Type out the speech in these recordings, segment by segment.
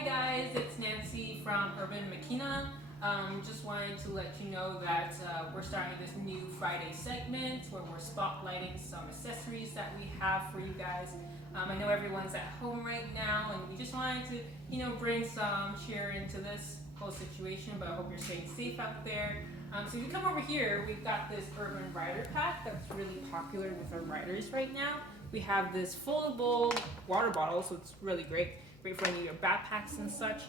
Hi guys, it's Nancy from Urban Machina. Just wanted to let you know that we're starting this new Friday segment where we're spotlighting some accessories that we have for you guys. I know everyone's at home right now, and we just wanted to, bring some cheer into this whole situation. But I hope you're staying safe out there. So if you come over here, we've got this Urban Rider Pack that's really popular with our riders right now. We have this foldable water bottle, so it's really great for any of your backpacks and such.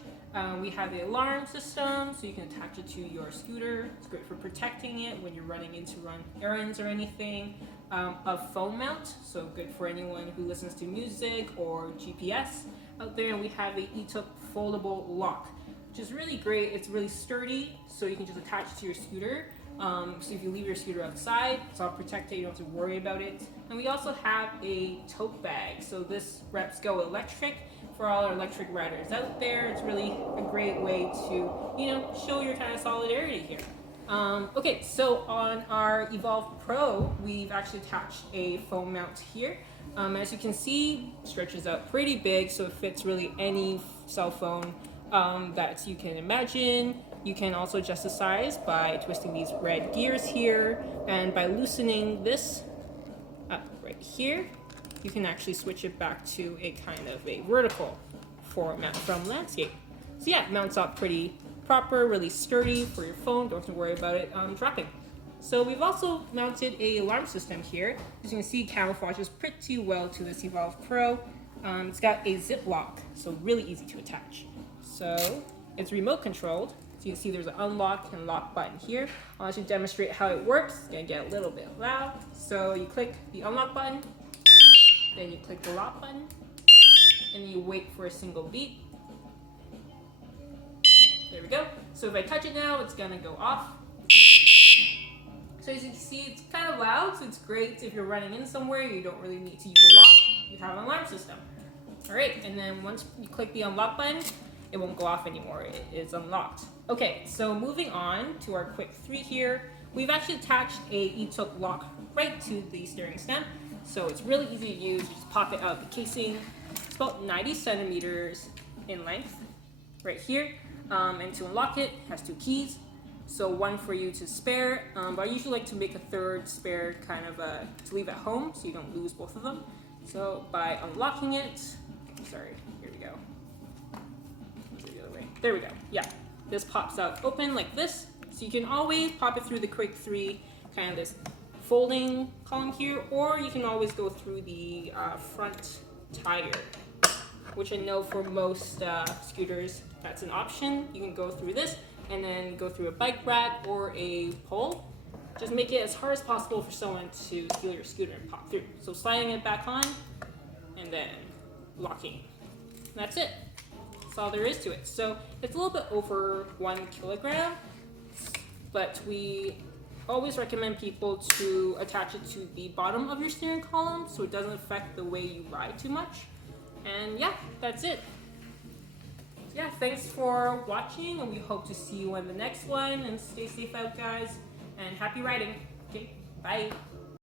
We have the alarm system, so you can attach it to your scooter. It's great for protecting it when you're running in to run errands or anything. A phone mount, so good for anyone who listens to music or GPS out there. And we have the Etook foldable lock, which is really great. It's really sturdy, so you can just attach it to your scooter. So if you leave your scooter outside, it's all protected, you don't have to worry about it. And we also have a tote bag. So this reps go electric for all our electric riders out there. It's really a great way to, show your kind of solidarity here. Okay, so on our Evolve Pro, we've actually attached a phone mount here. As you can see, stretches out pretty big, so it fits really any cell phone that you can imagine. You can also adjust the size by twisting these red gears here, and by loosening this up right here, you can actually switch it back to a kind of a vertical format from landscape. So yeah, it mounts up pretty proper, really sturdy for your phone. Don't have to worry about it dropping. So we've also mounted a alarm system here. As you can see, camouflages pretty well to this Evolve Pro. It's got a zip lock, so really easy to attach. So it's remote controlled. So you can see there's an unlock and lock button here. I'll actually demonstrate how it works. It's gonna get a little bit loud. So you click the unlock button, then you click the lock button, and you wait for a single beat. There we go. So if I touch it now, it's gonna go off. So as you can see, it's kind of loud, so it's great if you're running in somewhere, you don't really need to use a lock, you have an alarm system. All right, and then once you click the unlock button, it won't go off anymore, it is unlocked. Okay, so moving on to our quick 3 here, we've actually attached a Etook lock right to the steering stem. So it's really easy to use. You just pop it out of the casing. It's about 90 centimeters in length right here. And to unlock it, it has 2 keys. So one for you to spare, but I usually like to make a third spare kind of to leave at home so you don't lose both of them. So by unlocking it, sorry, here we go. The other way. There we go. Yeah, this pops out open like this. So you can always pop it through the quick 3, kind of this folding column here, or you can always go through the front tire, which I know for most scooters that's an option. You can go through this and then go through a bike rack or a pole. Just make it as hard as possible for someone to steal your scooter and pop through. So sliding it back on and then locking. That's it. That's all there is to it. So it's a little bit over 1 kilogram, but we always recommend people to attach it to the bottom of your steering column so it doesn't affect the way you ride too much. And yeah, that's it. Yeah, thanks for watching, and we hope to see you on the next one. And stay safe out, guys, and happy riding. Okay, bye.